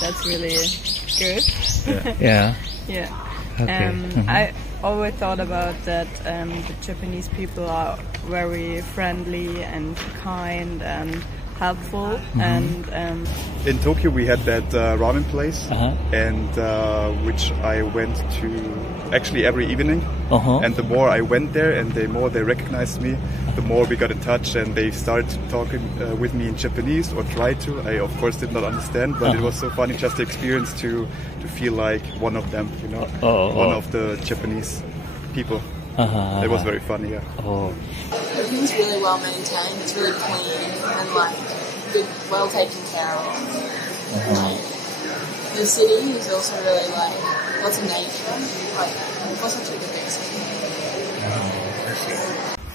that's really good. Yeah. Yeah. Okay. I always thought about that the Japanese people are very friendly and kind and helpful. And in Tokyo we had that ramen place, and which I went to actually every evening. And the more I went there and the more they recognized me, the more we got in touch, and they started talking with me in Japanese, or tried to. I of course did not understand, but it was so funny just the experience to feel like one of them, you know, one of the Japanese people. It was very funny, yeah. Everything's really well maintained, it's really clean and like good, well taken care of. The city is also really like lots of nature, like for such a good reason.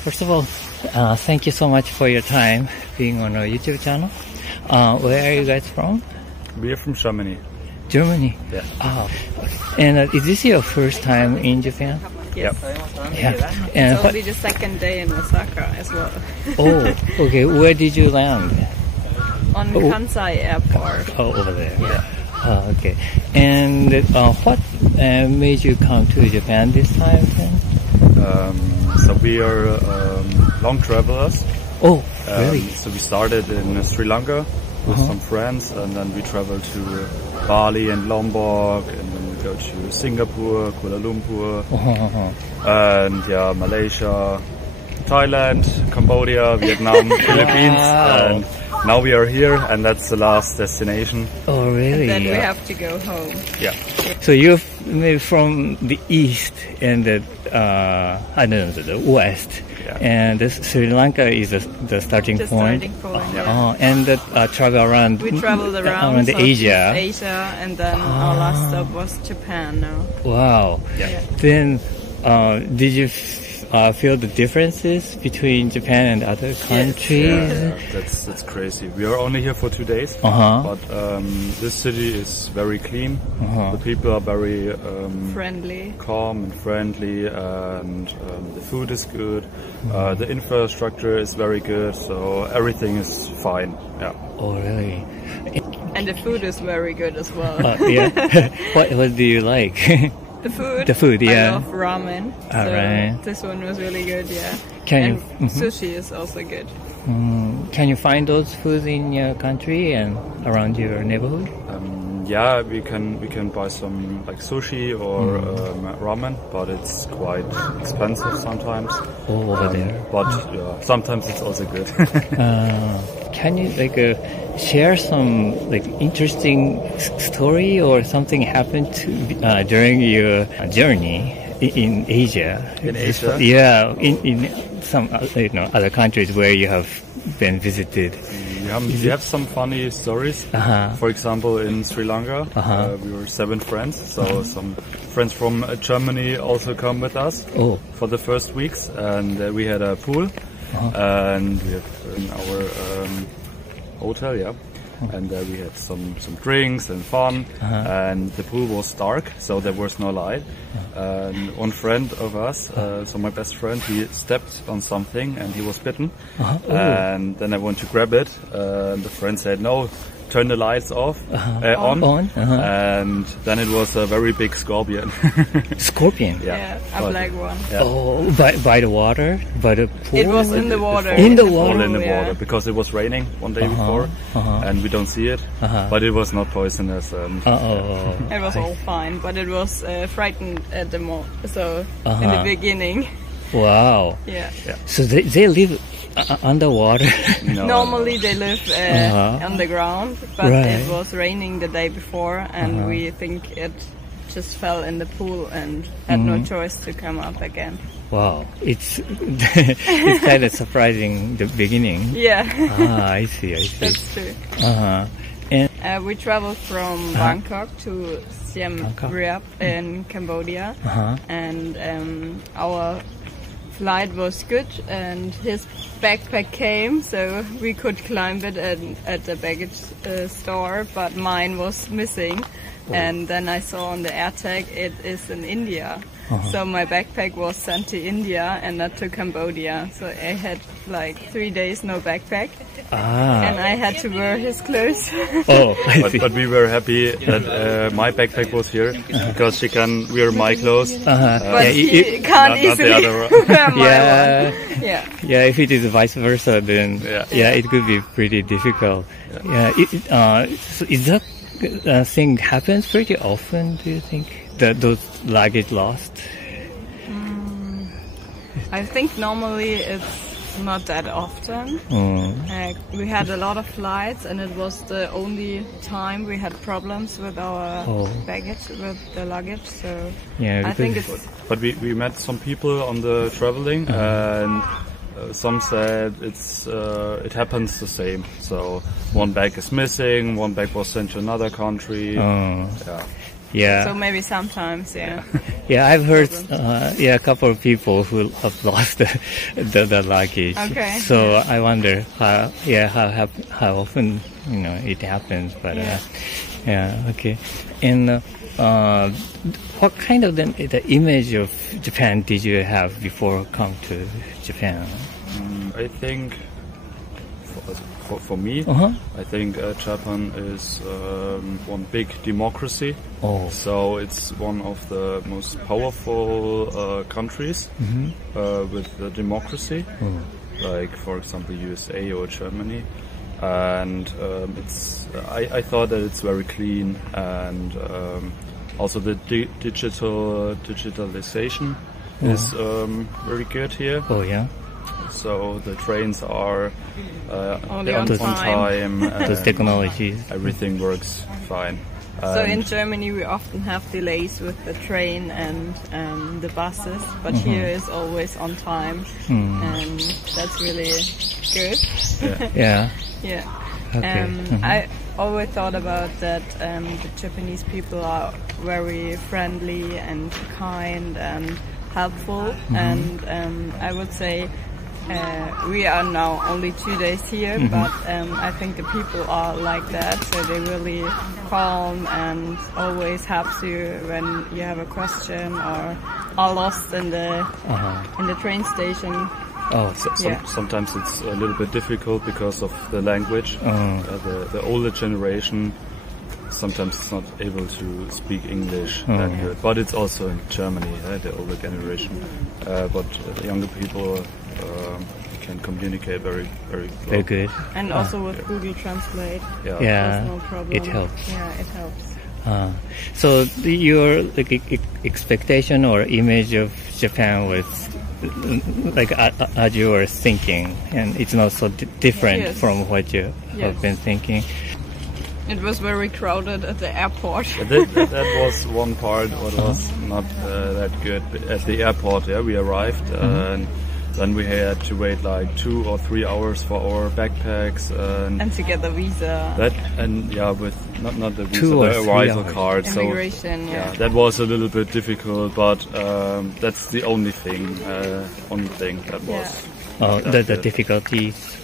First of all, thank you so much for your time being on our YouTube channel. Where are you guys from? We are from Germany. Germany? Yeah. And is this your first time in Japan? yes. Yeah. And It's only the second day in Osaka as well. Okay. Where did you land? On Kansai Airport. Over there. Yeah. Okay. And what made you come to Japan this time then? So we are long travelers. Really? So we started in Sri Lanka with some friends, and then we traveled to Bali and Lombok, and then we go to Singapore, Kuala Lumpur, and Malaysia, Thailand, Cambodia, Vietnam, Philippines, and now we are here, and that's the last destination. Oh, really? And then we have to go home. Yeah. So you're maybe from the east and the west, and Sri Lanka is the starting point. And travel around. We traveled around Asia. And then our last stop was Japan now. Wow. Yeah. Then did you feel the differences between Japan and other countries? That's crazy. We are only here for 2 days, but this city is very clean. The people are very friendly, calm and friendly, and the food is good. The infrastructure is very good, so everything is fine. Yeah. Oh, really? And the food is very good as well. What do you like? The food? The food, yeah. I love ramen. So this one was really good, yeah. Sushi is also good. Can you find those foods in your country and around your neighborhood? Yeah, we can buy some like sushi or ramen, but it's quite expensive sometimes. Over there. But sometimes it's also good. Can you share some interesting story or something happened during your journey in Asia? In Asia? Yeah, in some other countries where you have been visited. We have some funny stories. For example, in Sri Lanka, we were 7 friends. So some friends from Germany also come with us for the first weeks, and we had a pool, and we have in our hotel, and we had some drinks and fun, and the pool was dark, so there was no light. And one friend of us, so my best friend, he stepped on something and he was bitten, and then I went to grab it, and the friend said, no, turn the lights off, on. And then it was a very big scorpion. Scorpion? Yeah, a black one. Yeah. By the water? By the pool? It was in the water. In the water? All in the water, because it was raining one day before, and we don't see it, but it was not poisonous. And it was all fine, but it was frightened at the in the beginning. Wow. Yeah. So they live underwater? No. Normally they live on the ground, but it was raining the day before, and we think it just fell in the pool and had no choice to come up again. Wow, it's it's kind of surprising the beginning. Yeah. I see. That's true. And we traveled from Bangkok to Siem Reap in Cambodia, and our flight was good, and his backpack came, so we could climb it at the baggage store, but mine was missing. And then I saw on the AirTag it is in India, So my backpack was sent to India and not to Cambodia. So I had like 3 days no backpack. And I had to wear his clothes. But we were happy that my backpack was here because she can wear my clothes. But she can't easily wear my one. Yeah, if it is vice versa, then it could be pretty difficult. So is that thing happens pretty often, do you think, that those luggage lost? I think normally it's not that often. We had a lot of flights, and it was the only time we had problems with our baggage, with the luggage. So I think it's. But we met some people on the traveling, and some said it happens the same. So one bag is missing, one bag was sent to another country. Yeah. So maybe sometimes, Yeah, I've heard, a couple of people who have lost the luggage. Okay. So I wonder how often, it happens. But, okay. And, what kind of the image of Japan did you have before come to Japan? I think for me, I think Japan is one big democracy. So it's one of the most powerful countries with the democracy, like for example USA or Germany. And I thought that it's very clean, and also the digitalization is very good here. So the trains are on time. Those technologies. Everything works fine. So in Germany we often have delays with the train and the buses, but here is always on time, and that's really good. Yeah. Okay. I always thought about that the Japanese people are very friendly and kind and helpful, and I would say we are now only 2 days here, but I think the people are like that, so they really calm and always helps you when you have a question or are lost in the train station. Sometimes it's a little bit difficult because of the language. The older generation sometimes is not able to speak English that good, but it's also in Germany, the older generation. But the younger people can communicate very good. And also with Google Translate, there's no problem. It helps. Yeah, it helps. So your expectation or image of Japan was as you were thinking, and it's not so different from what you have been thinking. It was very crowded at the airport. That was one part what was not that good. At the airport, we arrived, and then we had to wait like 2 or 3 hours for our backpacks and to get the visa. With not the visa, the arrival card. Immigration, that was a little bit difficult, but that's the only thing. That was. The difficulties.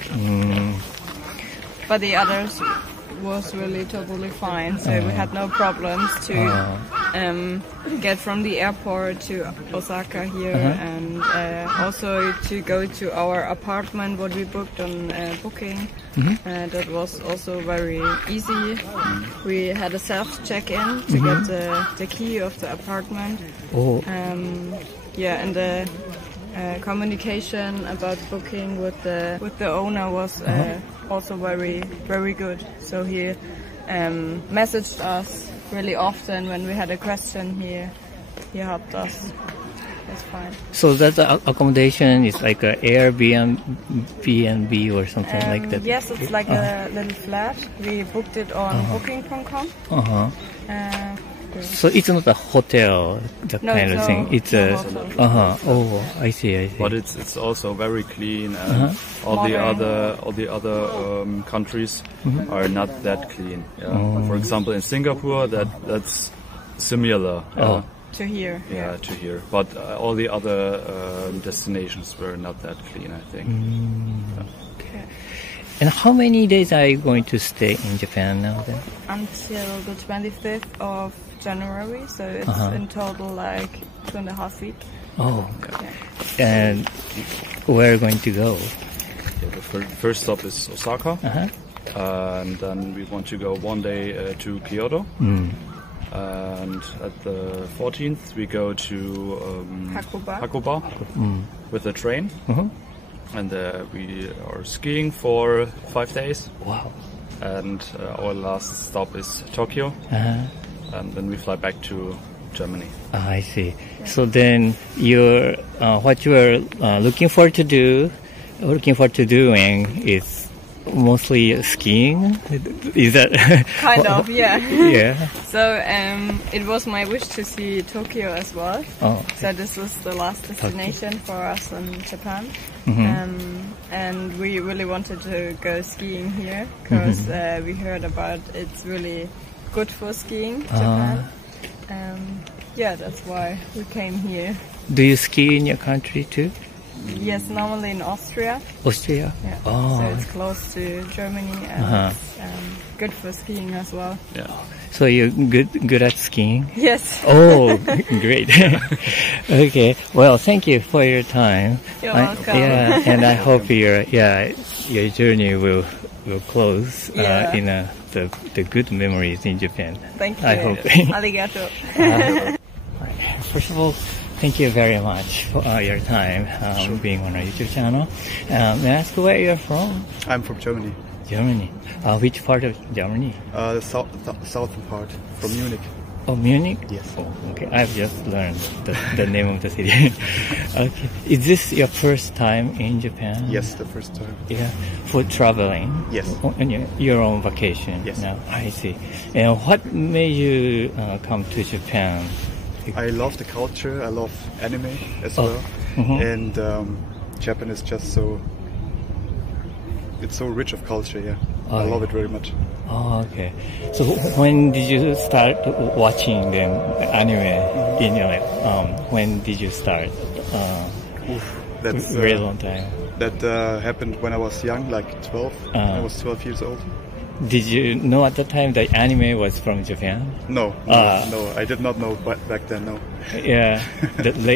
But the others was really totally fine, so we had no problems to get from the airport to Osaka here, and also to go to our apartment what we booked on Booking. That was also very easy. We had a self check-in to get the key of the apartment. And the communication about booking with the owner was also very good. So he messaged us really often when we had a question. He helped us. That's fine. So that accommodation is like a Airbnb or something like that? Yes, it's like a little flat. We booked it on booking.com. So it's not a hotel, kind of thing. It's a I see. But it's also very clean, and all the other countries are not that clean. For example, in Singapore, that's similar. To here. To here. But all the other destinations were not that clean, I think. Okay. And how many days are you going to stay in Japan now then? Until the 25th of January, so it's in total like 2.5 weeks. Oh, and we're going to go. The first stop is Osaka, and then we want to go one day to Kyoto. And at the 14th we go to Hakuba with a train. And we are skiing for 5 days. Wow. And our last stop is Tokyo. And then we fly back to Germany. I see. So then you're what you are looking forward to doing is mostly skiing. Is that kind of? Yeah. Yeah. So it was my wish to see Tokyo as well. Oh. So this was the last destination for us in Japan. And we really wanted to go skiing here because we heard about it's really good for skiing, Japan. Yeah, that's why we came here. Do you ski in your country too? Yes, normally in Austria. Austria? Yeah. Oh. So it's close to Germany and it's good for skiing as well. Yeah. So you're good at skiing? Yes. Oh, great. Okay. Well, thank you for your time. You're welcome. Yeah, and I hope your journey will close in the good memories in Japan. Thank you. I hope. Arigato. First of all, thank you very much for your time being on our YouTube channel. May I ask where you're from? I'm from Germany. Germany. Which part of Germany? The southern part, from Munich. Oh, Munich? Yes. Oh, okay. I've just learned the name of the city. Okay. Is this your first time in Japan? Yes, the first time. Yeah. For traveling? Yes. You're on vacation? Yes. Now, I see. And what made you come to Japan? I love the culture. I love anime as well. And Japan is just so rich of culture. Yeah, I love it very much. Oh, okay. So when did you start watching the anime in your life? When did you start? That's a very long time. That happened when I was young, like 12. I was 12 years old. Did you know at the time that anime was from Japan? No, I did not know back then, no. Yeah,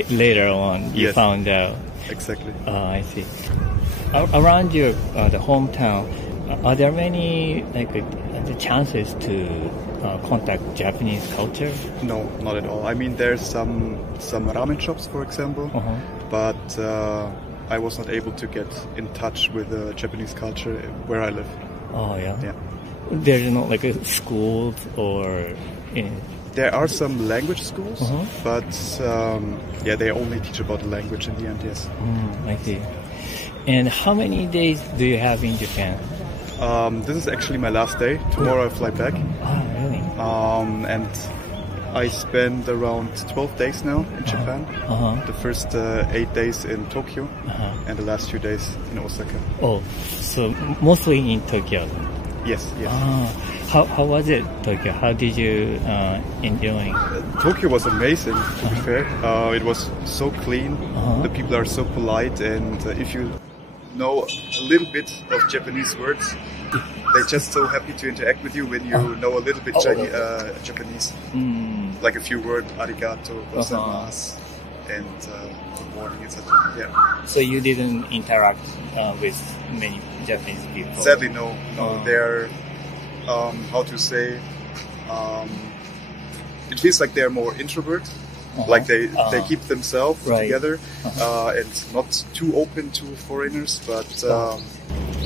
later on you found out. Exactly. I see. Around your the hometown, are there many the chances to contact Japanese culture? No, not at all. I mean, there's some ramen shops, for example, but I was not able to get in touch with the Japanese culture where I live. Oh yeah. Yeah. There's not like a schools or. There are some language schools, but they only teach about the language in the end. Yes. I see. And how many days do you have in Japan? This is actually my last day. Tomorrow I fly back. Oh, really? And I spend around 12 days now in Japan. The first 8 days in Tokyo, and the last few days in Osaka. Oh, so mostly in Tokyo. Yes. How was it, Tokyo? How did you enjoy? Tokyo was amazing, to be fair. It was so clean. The people are so polite, and if you know a little bit of Japanese words, they're just so happy to interact with you when you know a little bit Japanese. Like a few words, arigato, gozaimasu, and good morning, etc. Yeah. So you didn't interact with many Japanese people? Sadly, no. They're, how to say, it feels like they're more introvert. Like they keep themselves together and not too open to foreigners. But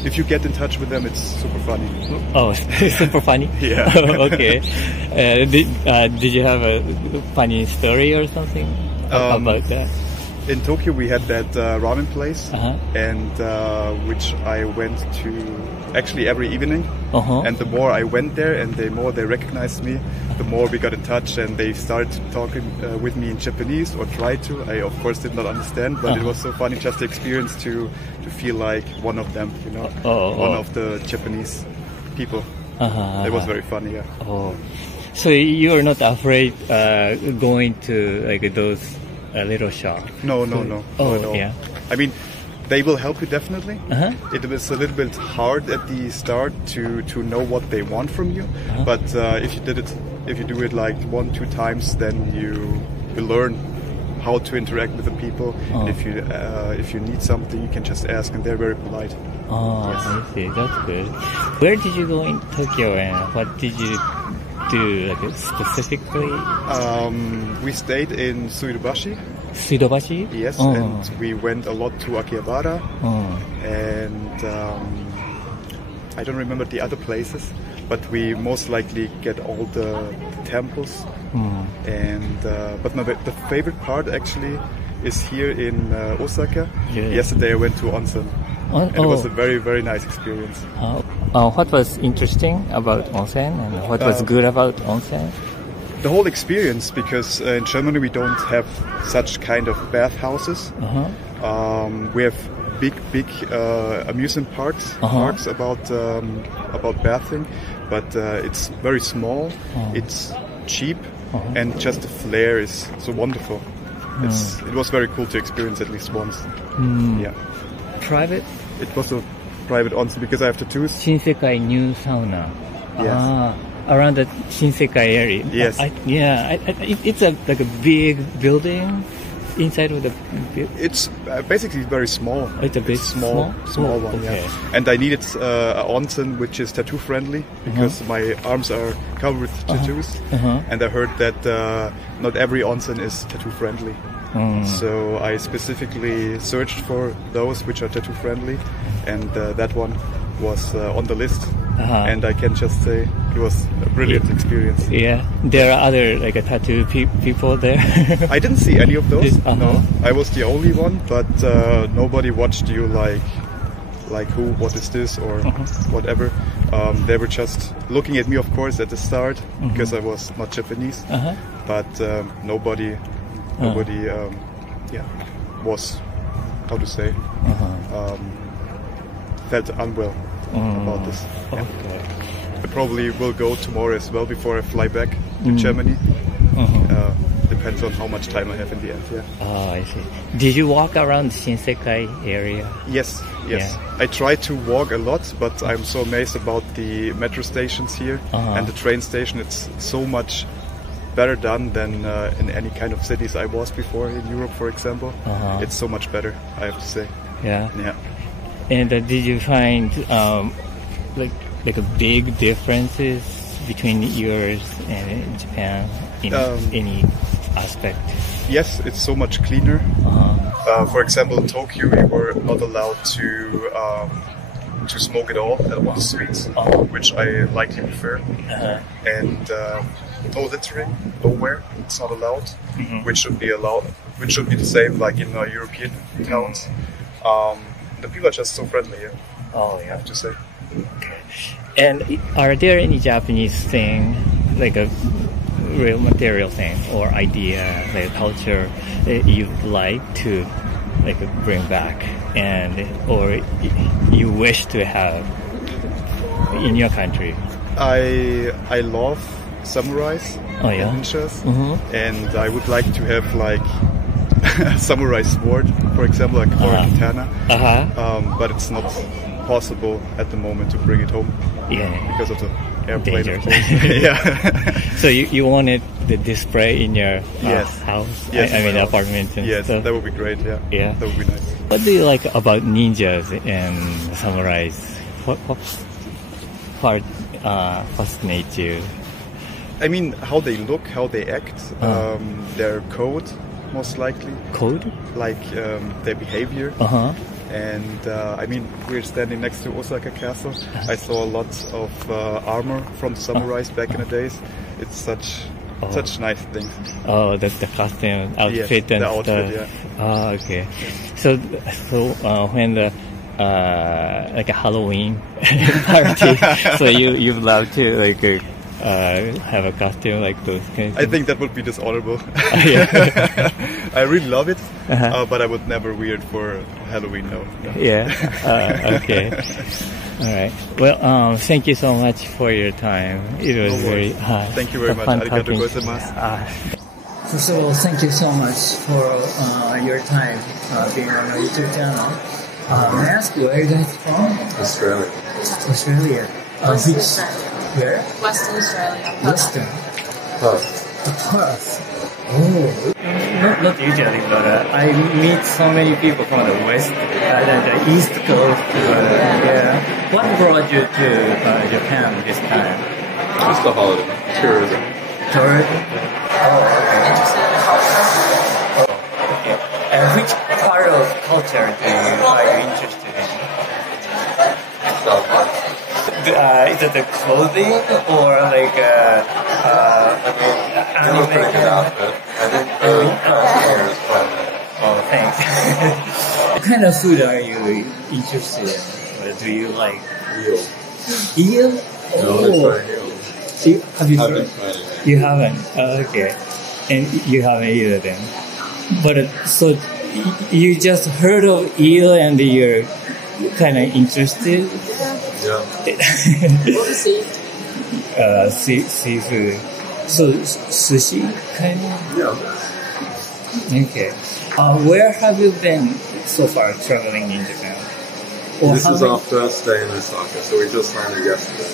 if you get in touch with them, it's super funny. Oh, super funny? Yeah. Okay. Did you have a funny story or something about that? In Tokyo, we had that ramen place, and which I went to actually every evening. And the more I went there, and the more they recognized me, the more we got in touch, and they started talking with me in Japanese, or tried to. I of course did not understand, but it was so funny just the experience to feel like one of them, you know, one of the Japanese people. It was very funny. Yeah. So you are not afraid going to like those little shop? No. Oh, yeah. I mean, They will help you definitely. It was a little bit hard at the start to know what they want from you, but if you do it like 1-2 times, then you learn how to interact with the people. If you need something, you can just ask, and they're very polite. Yes. I see. That's good. Where did you go in Tokyo, and what did you do specifically? We stayed in Suidobashi. Suidobashi? Yes, and we went a lot to Akihabara, and I don't remember the other places, but we most likely get all the temples. And but the favorite part actually is here in Osaka. Yesterday I went to onsen. And it was a very, very nice experience. What was interesting about onsen, and what was good about onsen? The whole experience, because in Germany we don't have such kind of bathhouses. We have big amusement parks about bathing, but it's very small. It's cheap, and just the flair is so wonderful. It was very cool to experience at least once. Yeah. Private? It was a private onsen because I have tattoos. Shinsekai new sauna. Yes. Around the Shinsekai area. Yes. It's like a big building inside of the. It's basically very small. It's a bit small one. Okay. Yeah. And I needed an onsen which is tattoo friendly because my arms are covered with tattoos, and I heard that not every onsen is tattoo friendly. So I specifically searched for those which are tattoo friendly, and that one was on the list. And I can just say it was a brilliant experience. Yeah, there are other tattoo people there. I didn't see any of those. No, I was the only one, but nobody watched you like who, what is this, or whatever. They were just looking at me, of course, at the start because I was not Japanese, but nobody was, how to say, felt unwell about this. Okay. I probably will go tomorrow as well before I fly back to Germany. Depends on how much time I have in the end. Yeah. Oh, I see. Did you walk around Shinsekai area? Yes. Yeah. I try to walk a lot, but I'm so amazed about the metro stations here and the train station. It's so much better done than in any kind of cities I was before in Europe, for example. It's so much better, I have to say. Yeah. Yeah. And did you find like a big differences between yours and Japan in any aspect? Yes, it's so much cleaner. For example, in Tokyo, we were not allowed to smoke at all on the streets, which I likely prefer. And no littering, nowhere. It's not allowed, which should be allowed. Which should be the same like in European towns. The people are just so friendly. Yeah. Oh, yeah. I have to say. Okay. And are there any Japanese thing, like a real material thing or idea, like a culture that you'd like to bring back, or you wish to have in your country? I love samurais and ninjas, and I would like to have like a samurai sword, for example, like or a katana. But it's not possible at the moment to bring it home. Because of the airplane. Yeah. So you wanted the display in your house? Yes, I mean apartment and stuff? That would be great. Yeah. That would be nice. What do you like about ninjas and samurais? What part fascinates you? I mean, how they look, how they act, their code, most likely. Code? Like their behavior. And I mean, we're standing next to Osaka Castle. I saw lots of armor from samurais back in the days. It's such nice things. Oh, that's the costume, outfit, and the outfit, stuff. Oh, okay. So when the like a Halloween party, so you love to have a costume like those kinds? I think that would be dishonorable. I really love it, but I would never wear it for Halloween, no. Yeah, okay. All right. Well, thank you so much for your time. It was very thank you very much. Arigatou gozaimasu. First of all, thank you so much for your time being on our YouTube channel. May I ask where are you guys from? Australia. Australia. Western Australia. Where? Western Australia. Western. Perth. Oh. Not usually, but I meet so many people from the west and the east coast. Yeah. What brought you to Japan this time? Just a holiday. Tourism. Tourism? Oh, okay. Interested in the culture. Okay. And which part of culture are you interested in? Is it the clothing or like anime? Pretty good outfit. I think is quite nice. Oh, thanks. What kind of food are you interested in? Or do you like? Eel? No, Have you tried? You haven't? Oh, okay. And you haven't either then. But so you just heard of eel and you're kind of interested? Yeah. What was seafood. So sushi kind of? Yeah. Okay. Where have you been so far traveling in Japan? This is our first day in Osaka, so we just landed yesterday.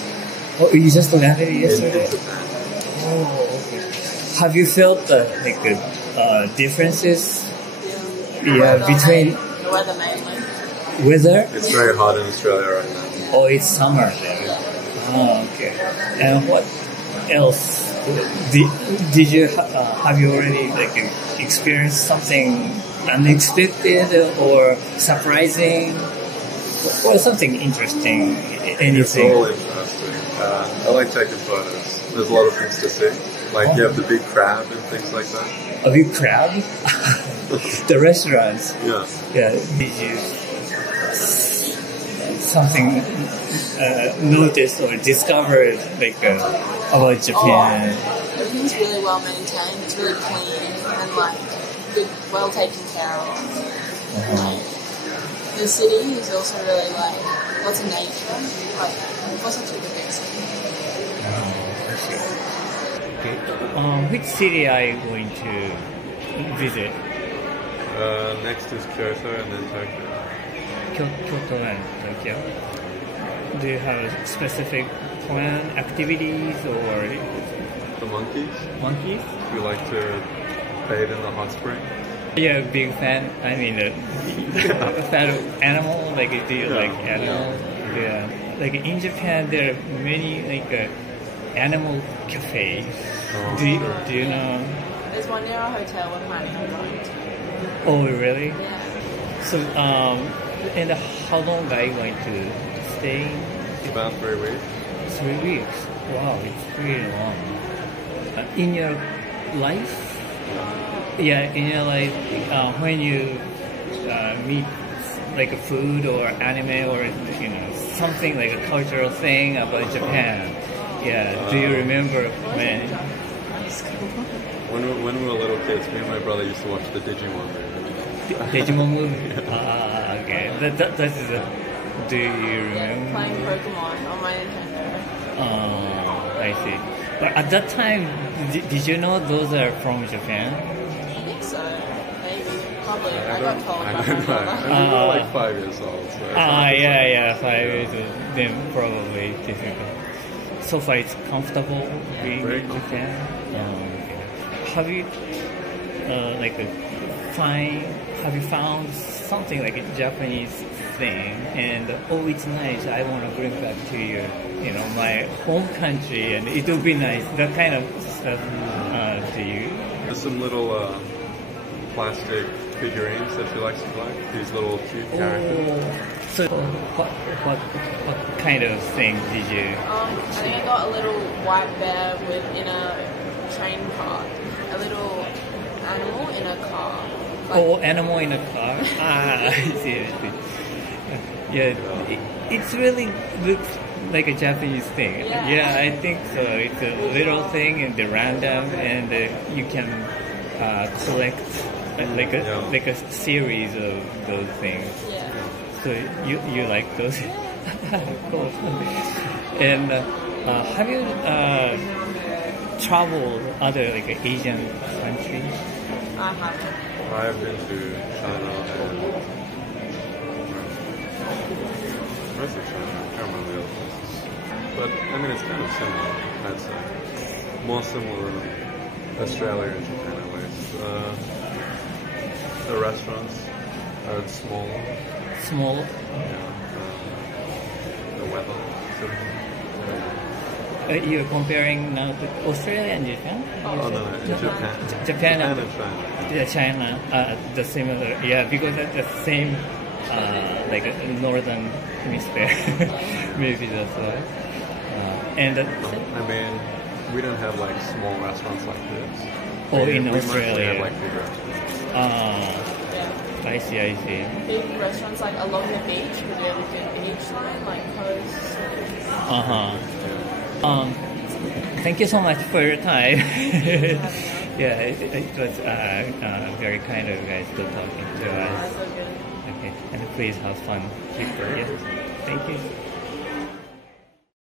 Oh, you just landed yesterday? In Japan. Oh, okay. Have you felt differences? Yeah, between the weather mainly. weather? It's very hot in Australia right now. Oh, it's summer there. Oh, okay. And what else? Did you have you already experienced something unexpected or surprising or something interesting? Anything? It's all interesting. I like taking photos. There's a lot of things to see. Like you have the big crab and things like that. A big crab? The restaurants? Yeah. Yeah. Did you something noticed or discovered about Japan? Everything's really well maintained. It's really clean and good, well taken care of. The city is also really lots of nature. What's such a good big city? Okay. Which city are you going to visit? Next is Kyoto and then Tokyo. Kyoto and Tokyo. Do you have specific plan, activities, or The monkeys. monkeys? We like to bathe in the hot spring. Yeah, big fan. I mean, fan of animal. Do you like animals? Yeah. In Japan, there are many animal cafes. Oh, Do you know? There's one near our hotel we're planning on going to. Oh, really? Yeah. So, and how long are you going to stay? About 3 weeks. 3 weeks. Wow, it's really long. In your life? Yeah, in your life, when you meet food or anime or something like a cultural thing about Japan. Yeah, do you remember when? When we were little kids, me and my brother used to watch the Digimon movie. Digimon movie? Okay. That is do you remember? Playing Pokemon on my Nintendo. I see. But at that time, did you know those are from Japan? I think so. Maybe. Probably. I got told I by my don't know. mother. I mean, we were like 5 years old. So Yeah, 5 years old. Then probably difficult. So far, it's comfortable being in Japan. Okay. Have you have you found something like a Japanese thing and it's nice, I want to bring back to your my home country and it will be nice, that kind of stuff to you? There's some little plastic figurines that she likes to collect, these little cute characters. So what kind of thing did you? I think I got a little white bear in a train car, a little animal in a car. Animal in a car? I see. Yeah, it really looks like a Japanese thing. Yeah, I think so. It's a little thing in the random, and you can collect like a series of those things. Yeah. So you like those? Cool. And have you traveled other Asian countries? I haven't. I have been to China Rest of China, I can't remember the other places. But, I mean, it's kind of similar, I'd say. More similar to Australia and Japan at least. The restaurants are small. Small? Yeah. The weather. You're comparing now to Australia and Japan? Oh, no, Japan. Japan and China. China, the similar, yeah, because it's the same, like northern hemisphere. Maybe that's why. And I mean, we don't have like small restaurants like this. Oh, in we Australia. We have like big restaurants. I see. Big restaurants like along the beach, because we have a good beach line, like coast. Thank you so much for your time. Yeah, it was very kind of you guys to talking to us. Okay, and please have fun. Yes. Thank you.